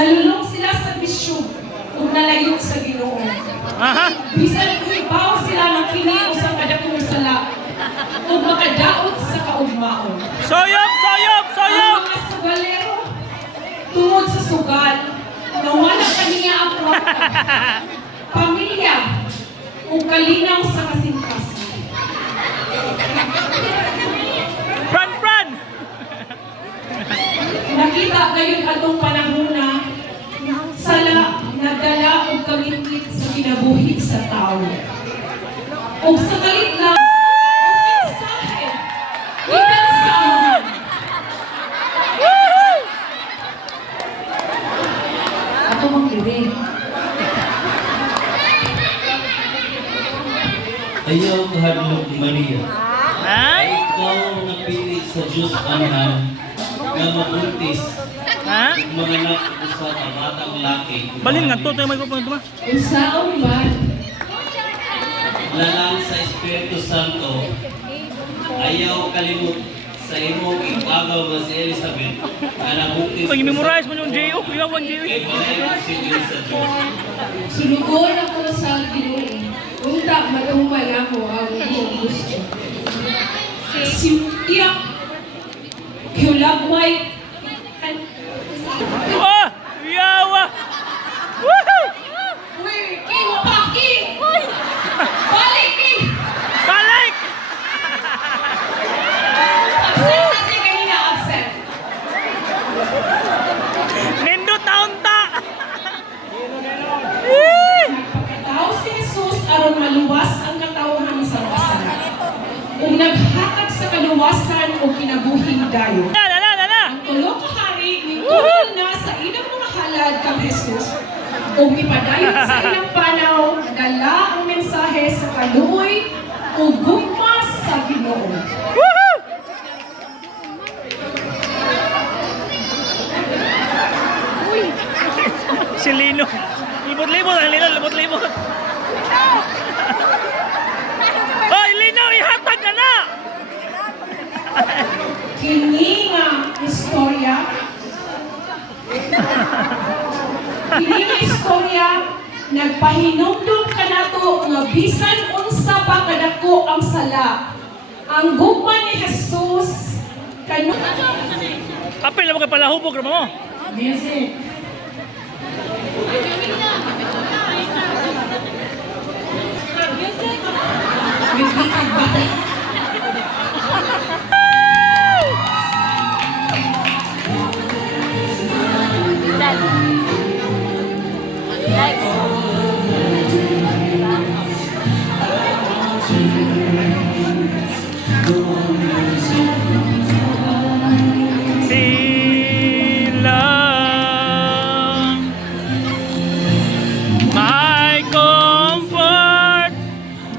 nalulong sila sa bisyo kung nalayo sa Ginoo. Bisan kung ibaw sila ng kini sa kadakong sala kung makadaot sa kaugmaon. Soyop! Soyop! Soyop! Ang mga sugalero tungod sa sugal na wala kaniya ang pamilya o kalinaw sa kasingkasan. Fran! Fran! Nakita ngayon atong panahon na sala nagdala o kamingkit sa kinabuhi sa tao. O sa kalit lang, ang mensahe, ikansahan. Ako magdirin. Ayaw kahadlok ni Maria. Ha? Ikaw ang napili sa Diyos Amahan nga mabuntis Ha? ug manganak usa ka batang laki. Balin nga to, tayo may grupo nito ma. Usaon man, Lalang sa Espiritu Santo, ayaw kalimot sa imong ipagaw nga si Elizabeth nga nabuntis. Pag i-memorize mo yung J.O. Iyawan J.O. Kay palayo si Diyos sa Diyos. sulugon ako sa Ginoo. Unta matumal ako ang iyong gusto. Simtiyak, hulagmay, Oh! Iyawa! Woohoo! uy, king paki! Balik king! Balik! Absent kasi kanina, absent. Nindot taon-ta! Nagpakatao si Jesus aron maluwas ang katawhan sa kasala. Kung naghatag sa kaluwasan o kinabuhing dayo. Lala! Ang tulo ka hari, nitulog na sa ilang mga halad kang Jesus. Kung ipadayon sa ilang panaw, dala ang mensahe sa kaluoy o gugma sa Ginoo. Woohoo! Si Lino. Libot-libot ang Lino, libot-libot. Hoy, Lino, ihatag ka na! Kini nga istorya. Kini nga istorya nagpahinumdum kanato nga bisan unsa pa kadako ang sala. Ang gugma ni Jesus kanu Apil na mo kay palahubog naman mo. music. Bibitag batay. Sila my comfort,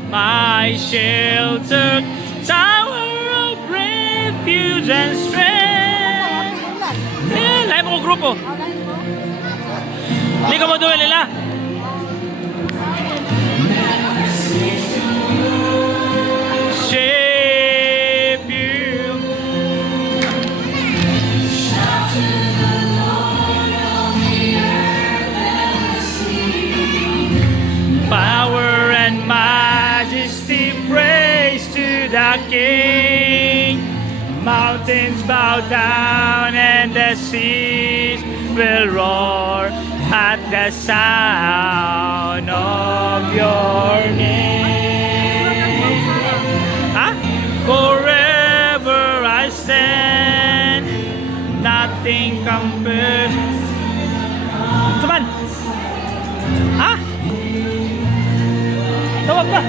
my shelter, tower of refuge and strength. Lahat mo ko grupo. Hindi ka mo doon nila. Shape you. Power and majesty, praise to the King. Mountains bow down and the seas will roar at the sound of your name. Huh? Forever I stand, nothing compares. Saman? Ha? Tawag ka.